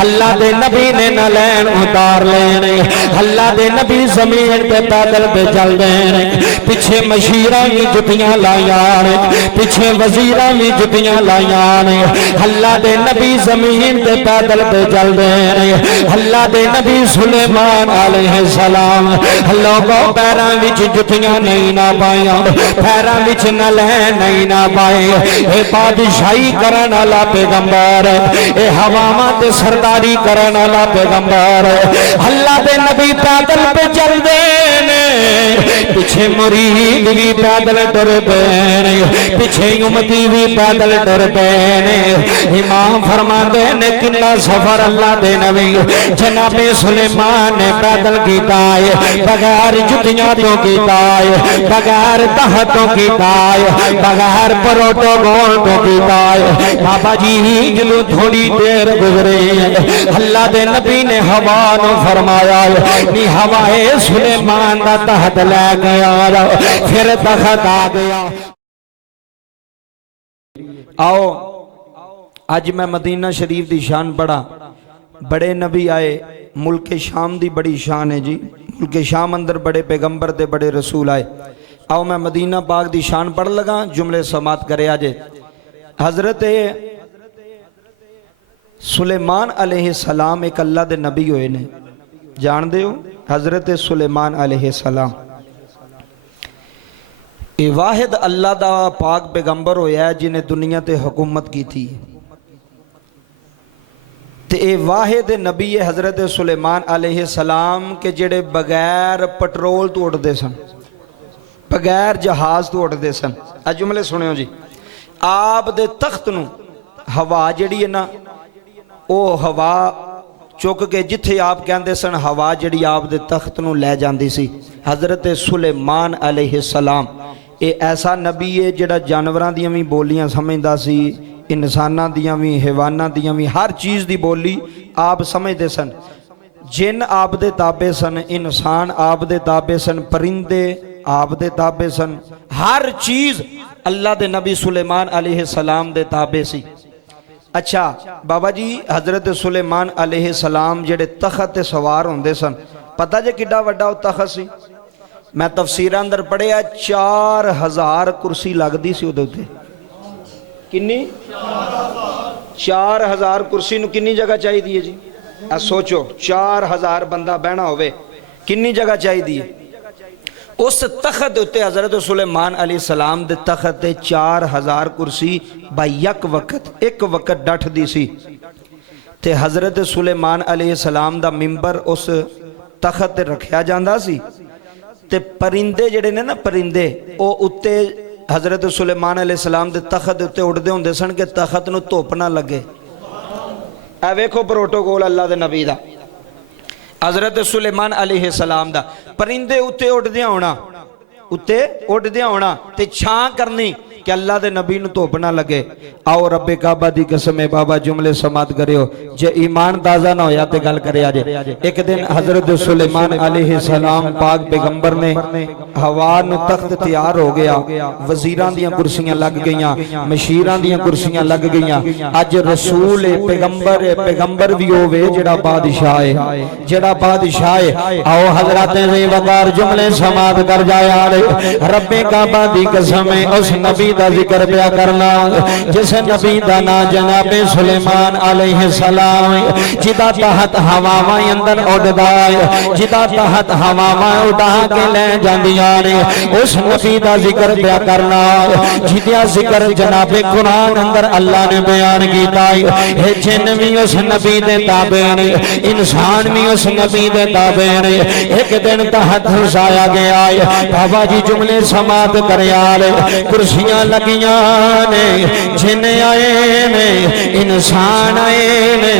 اللہ دے نبی نے نہ لین اتار لینے اللہ دے نبی زمین پہ پیدل پہ چل دینے پیچھے مشیرہ بھی جتیاں لائیانے پیچھے وزیرہ بھی جتیاں لائیانے اللہ دے نبی زمین پہ پیدل پہ چل دینے اللہ دے نبی سلیمان علیہ السلام لوگوں پیران وچ جتیاں نہیں نہ پائیاں پیران وچ نہ لین نہیں نہ پائے اے بادشاہی کرن والا پیغمبر اے ہواواں تے سرداری کرن والا پیغمبر اللہ دے نبی پیدل پہ چل دینے پیچھے مرید بھی پیدل ٹر پینے پیچھے امتی بھی پیدل ٹر پینے امام فرما دینے کنہ سفر اللہ دے نبی جناب سلیمان نے پیدل کیتا ہے بغیر جتیاں تو کیتا ہے بغیر تحتوں کیتا ہے بغیر پروٹوکول تو کیتا ہے بابا جی جلو تھوڑی دیر گزرے اللہ دے نبی نے ہوا نو فرمایا نی ہوائے سلیمان دا تحت لے گیا پھر تخت آ گیا آؤ آج میں مدینہ شریف دی شان پڑھا بڑے نبی آئے ملک شام دی بڑی شان ہے جی ملک شام اندر بڑے پیغمبر دے بڑے رسول آئے آؤ میں مدینہ پاک دی شان پڑھ لگا جملے سماعت کرے آجے حضرت سلیمان علیہ السلام ایک اللہ دے نبی ہوئے نے جان دے ہو حضرت سلیمان علیہ السلام اے واحد اللہ دا پاک پیغمبر ہویا ہے جنہیں دنیا تے حکومت کی تھی تے اے واحد نبی حضرت سلیمان علیہ السلام کے جڑے بغیر پٹرول تو اٹھ دے سن بغیر جہاز تو اٹھ دے سن جملے سنے ہو جی آپ دے تخت نو ہوا جڑی ہے نا او ہوا چک کے جتھے آپ کہندے سن ہوا جڑی آپ دے تخت نو لے جاندی سی حضرت سلیمان علیہ السلام اے ایسا نبی ہے جڑا جانوراں دیاں بھی بولیاں سمجھدا سی انساناں دیاں بھی حیواناں دیاں بھی ہر چیز دی بولی آپ سمجھدے سن جن آپ دے تابع سن انسان آپ دے تابع سن پرندے آپ دے تابع سن ہر چیز اللہ دے نبی سلیمان علیہ السلام دے تابع سی اچھا بابا جی حضرت سلیمان علیہ السلام جڑے تخت سوار ہوندے سن پتہ جے کڈا وڈا تخت سی میں تفسیر اندر پڑھیا 4000 کرسی لگ دی سی ادھے ہوتے کنی 4000 کرسی نو کنی جگہ چاہی دیئے جی سوچو 4000 بندہ بہنا ہوئے کنی جگہ چاہی دیئے اس تخت ہوتے حضرت سلیمان علیہ السلام دے تخت 4000 کرسی با یک وقت ایک وقت ڈٹ دی سی تے حضرت سلیمان علیہ السلام دا ممبر اس تخت رکھیا جاندہ سی تے پرندے جڑے نے نا پرندے او اتے حضرت سلیمان علیہ السلام دے تخت اتے اڑ دے ہوندے سن کہ تخت نو توپ نہ لگے اے ویکھو پروٹوکول اللہ دے نبی دا حضرت سلیمان علیہ السلام دا پرندے اتے اڑ دیا ہونا تے چھاں کرنی کہ اللہ دے نبی نو توپ نہ لگے آؤ رب کعبہ دی قسم بابا جملے سماعت کرے ہو جے ایمان تازہ نہ ہویا تے گل کرے آجے ایک دن حضرت سلیمان علیہ السلام پاک پیغمبر نے ہوا نو تخت تیار ہو گیا وزیران دیاں کرسیاں لگ گئیاں مشیران دیاں کرسیاں لگ گئیاں اج رسول پیغمبر بھی ہوئے جڑا بادشاہ ہے آؤ حضرات زی وقار جملے سماعت کر جائے آرے رب کعبہ دی قسم اس نبی دا ذکر پیا کرنا جس نبی دا نا جناب سلیمان علیہ السلام جدا تحت ہواواں اندر اڑدائے جدا تحت ہواواں اڑا کے لے جاندیاں اس نبی دا ذکر پیا کرنا جدا ذکر جناب قرآن اندر اللہ نے بیان کیتا ہے جن بھی اس نبی دے تابع نے انسان بھی اس نبی دے تابع نے ایک دن تحت ہسایا گیا ہے بابا جی جملے سماعت کرے آلے کرسیاں لگیاں نے جن آئے نے انسان آئے نے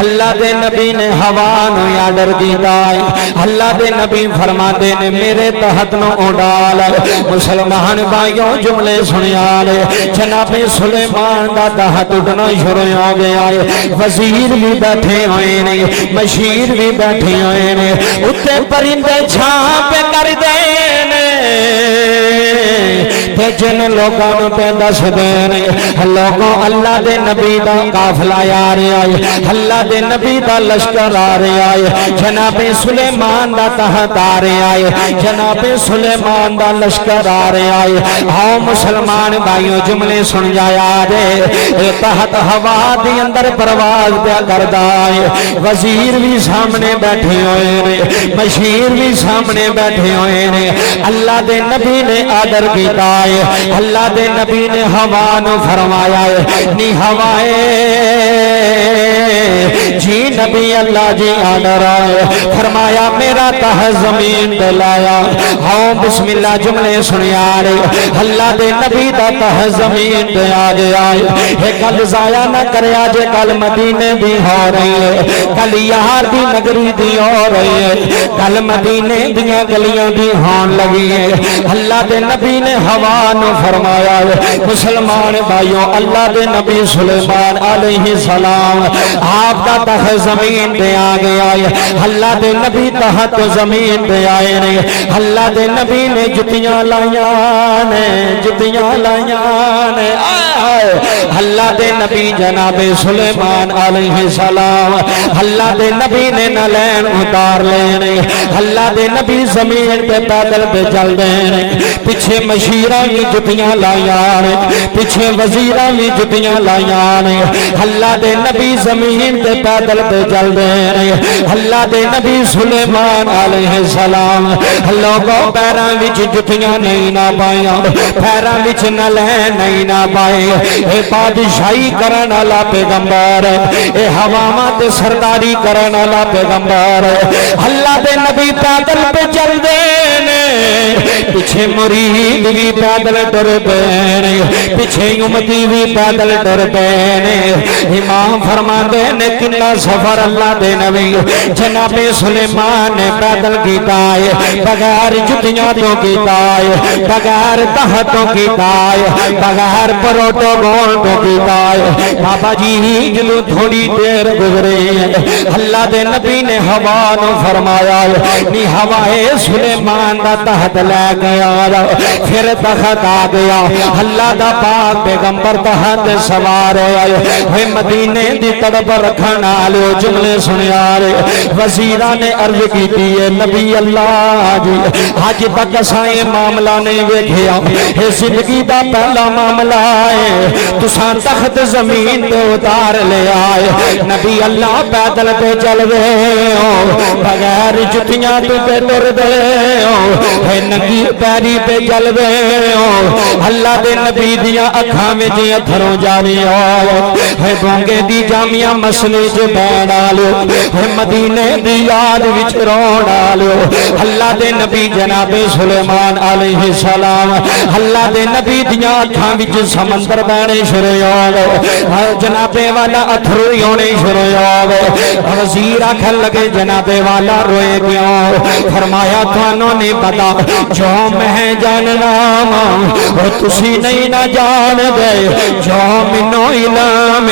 اللہ دے نبی نے ہوا نو آڈر کیتا ہے اللہ دے نبی فرما دے نے میرے تحت نو اڑال مسلمان بھائیوں جملے سنیا لے جناب سلیمان دا تحت اڑنا شروع ہو گیا ہے وزیر بھی بیٹھے ہوئے نے مشیر بھی بیٹھے ہوئے نے اتے پرندے چھاں پہ کر دے نے تے جن لوگوں پہ دس دین لوگوں اللہ دے نبی دا قافلہ آ رہا ہے اللہ دے نبی دا لشکر آ رہا ہے جناب سلیمان دا تحت آ رہا ہے جناب سلیمان دا لشکر آ رہا ہے آؤ مسلمان بھائیوں جملے سن جایا دے تحت ہوا دی اندر پرواز پیا کردا ہے وزیر بھی سامنے بیٹھے ہوئے نے مشیر بھی سامنے بیٹھے ہوئے نے اللہ دے نبی نے آدر کیتا ہے اللہ دے نبی نے ہوا نو فرمایا ہے نی ہوائے جی نبی اللہ جی آدر آئے فرمایا میرا تہ زمین دلایا ہاں بسم اللہ جملے سنیا رہے اللہ دے نبی دا تہ زمین دے آگے آئے ایک کل ضائع نہ کرے آجے کل مدینے دی ہو رہی ہے کل یار دی نگری دی ہو رہی ہے کل مدینے دیا گلیاں دی ہون لگی ہے اللہ دے نبی نے ہوا نو فرمایا ہے مسلمان بھائیوں اللہ دے نبی سلیمان علیہ السلام آپ دا تخ زمین دے آگے آئے اللہ دے نبی تحت زمین دے آئے نے اللہ دے نبی نے جتیاں لائیاں نے جتیاں لائیاں نے اللہ دے نبی جناب سلیمان علیہ السلام اللہ دے نبی نے نلین اتار لینے اللہ دے نبی زمین پہ پیدل پہ چل دینے پیچھے مشیرہ بھی جتیاں لائیاں پیچھے وزیرہ بھی جتیاں لائیاں اللہ دے نبی زمین پہ پیدل پہ چل دینے اللہ دے نبی سلیمان علیہ السلام لوگوں پیراں وچ جتیاں نہیں نہ پائیاں پیراں وچ نلین نہیں نہ پائے اے بادشاہی کرن والا پیغمبر اے ہواواں تے سرداری کرن والا پیغمبر اللہ دے نبی پیدل پہ چل دے نے پیچھے مرید بھی پیدل ٹر پے نے پیچھے امتی بھی پیدل ٹر پے نے امام فرماندے نے کنا سفر اللہ دے نبی جناب سلیمان نے پیدل کیتا ہے بغیر جتیاں تو کیتا ہے بغیر تحتوں کیتا ہے بغیر پروٹوکول تو کیتا ہے بابا جی جلو تھوڑی دیر گزرے اللہ دے نبی نے ہوا نو فرمایا نی ہوائے سلیمان دا تحت لے گیا پھر تخت آ گیا اللہ دا پاک پیغمبر تحت سوار ہوئے مدینے دی طرف رکھنا لو جملے سنیا رہے وزیرہ نے عرض کی دیئے نبی اللہ جی آج تک سائے معاملہ نہیں ویکھیا اے زندگی دا پہلا معاملہ ہے تساں تخت زمین پہ اتار لے آئے نبی اللہ پیدل پہ چل گئے بغیر جتیاں تو پہ ٹر گئے اے ننگی پیری پہ چل گئے اللہ دے نبی دیا اکھاں میں جی اتھروں جاری اے گونگے دی جامعہ مسئلے جو بین آلو اے مدینے دی یاد وچ رون آلو اللہ دے نبی جناب سلیمان علیہ السلام اللہ دے نبی دیا اکھاں وچ سمندر بینے شروع ہو جناب والا اتھروئی ہونے شروع ہو وزیر آکھن لگے جناب والا روئے کیوں فرمایا توانوں نے پتا جو میں جاننا وہ تسی نہیں نہ جان دے جو منو علم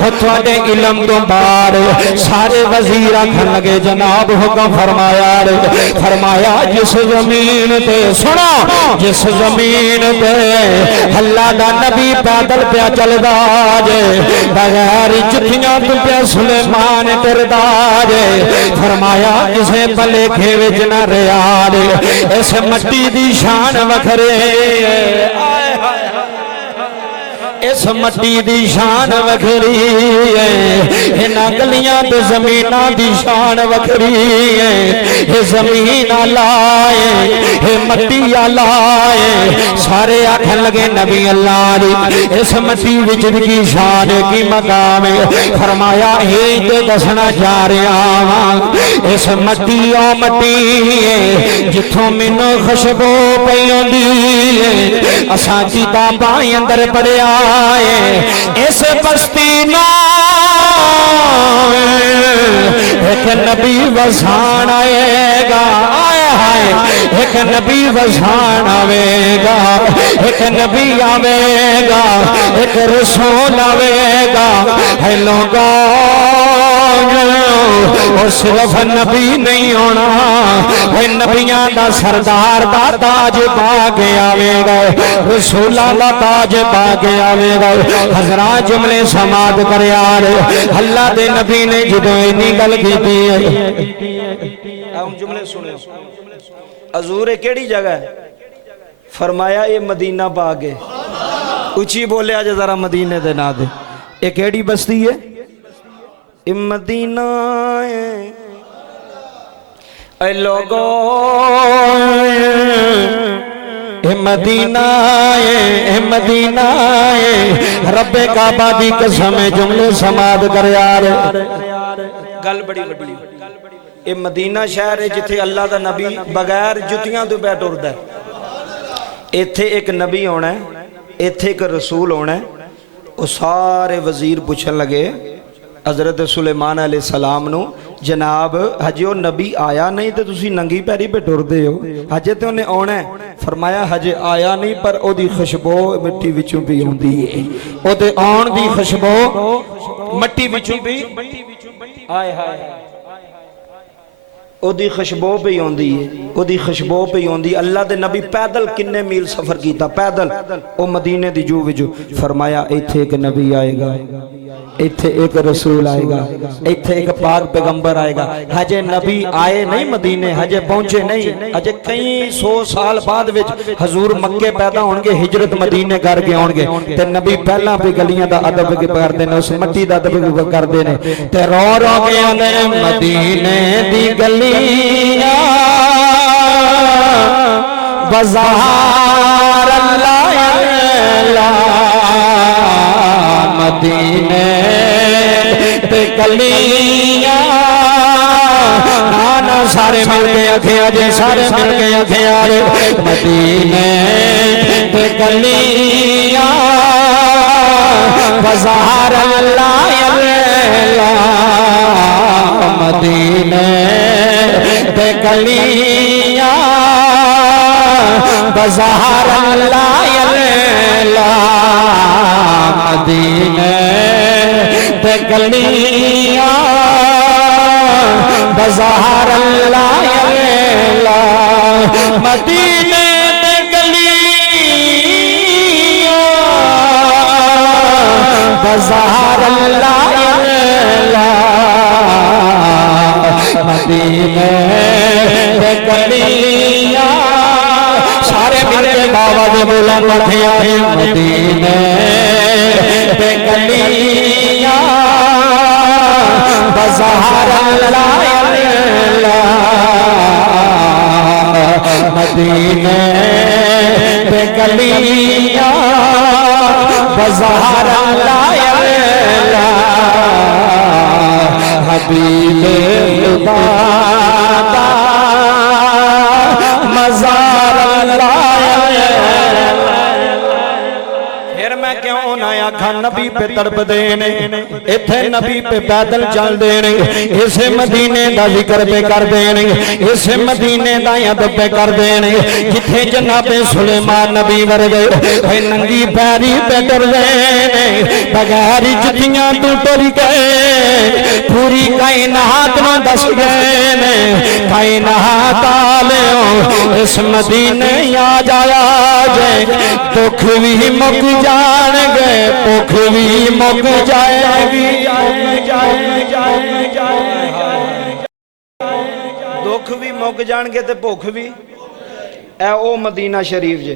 وہ تھوڑے علم تو بار سارے وزیر آکھن لگے جناب حکم فرمایا جس زمین تے سنا جس زمین تے اللہ دا نبی پیدل پیا چل دا جے بغیر جتیاں تو پیا سلیمان پردا جے فرمایا اسے پلے کھیوے جنا ریا دے اس مٹی دی شان وکھرے اس مٹی دی شان وکھری ہے انہاں گلیاں تے زمیناں دی شان وکھری ہے اے زمین لائے اے مٹی لائے سارے آکھن لگے نبی اللہ دی اس مٹی وچ کی شان کی مقام ہے فرمایا اے تے دسنا جا رہا ہاں اس مٹی او مٹی ہے جتھوں مینوں خوشبو پئی ہوندی ہے اساں کتاباں اندر پڑھیا اس بستی نا ایک نبی وسان آئے گا ایک نبی وسان آئے گا ایک نبی آئے گا ایک رسول آئے گا اے لوگوں صرف نبی نہیں ہونا نبیاں دا سردار دا تاج پا کے آوے گا رسولاں دا تاج پا کے آوے گا حضرات جملے سماعت کر یار اللہ دے نبی نے جدوں اینی گل کیتی ہے ہم جملے سنو حضور کیڑی جگہ ہے فرمایا یہ مدینہ پاک ہے اچھی بولے آج ذرا مدینے دے نا دے یہ کیڑی بستی ہے یہ مدینہ ہے اے لوگو اے مدینہ ہے اے مدینہ ہے رب کعبہ دی قسم جملے سماعت کر یار گل بڑی بڑی اے مدینہ شہر ہے جتھے اللہ دا نبی بغیر جتیاں تو بیٹھ اڑدا ہے ایتھے ایک نبی ہونا ہے ایتھے ایک رسول ہونا ہے وہ سارے وزیر پوچھن لگے حضرت سلیمان علیہ السلام نو جناب ہجے وہ نبی آیا نہیں تو تسی ننگی پیری پہ ٹر دے ہو ہجے تو انہیں آنا ہے فرمایا ہجے آیا نہیں پر او دی خوشبو مٹی وچوں بھی ہوندی ہے او دے آن دی خوشبو مٹی وچوں بھی آئے ہائے او دی خوشبو پہ ہوندی ہے او دی خوشبو پہ ہوندی اللہ دے نبی پیدل کنے میل سفر کیتا پیدل او مدینے دی جو وجو فرمایا ایتھے ایک نبی آئے گا ایتھے ایک رسول آئے گا ایتھے ایک پاک پیغمبر آئے گا ہجے نبی آئے نہیں مدینے ہجے پہنچے نہیں ہجے کئی سو سال بعد وچ حضور مکے پیدا ہونگے ہجرت مدینے کر کے ہونگے تے نبی پہلا پہ گلیاں دا عدب کے کر دینے اس مٹی دا عدب کے کر دینے تے رو رو کے آنے مدینے دی گلیاں بازار اللہ مدینے تے گلیاں نانا سارے مل کے اکھیا جے سارے مل کے اکھیا جے مدینے تے گلیاں بازار اللہ مدینے تے گلیاں بازار اللہ مدینے تے گلیاں بازار اللہ مدینے تے گلیاں بازار اللہ مدینے تے گلیاں سارے ملے بابا دے بولن لگیا مدینے تے گلیاں بازار اللہ مدینے تے گلیاں بازار اللہ حبیب خدا دا مزار نبی پہ تڑپ دینے ایتھے نبی پہ پیدل چل دینے اسے مدینے دا ذکر پہ کر دینے اسے مدینے دا یادب پہ کر دینے جتھے جناب سلیمان نبی ورگے اے ننگی پیری پہ ٹر دینے بغیر جتیاں تو ٹر گئے پوری کائنات میں دس گئے کائنات آلیوں اس مدینے یا جایا جائے دکھ بھی مک جان گئے پوکھ بھی مک جائے گی دکھ بھی مک جان گے تے پوکھ بھی اے او مدینہ شریف جے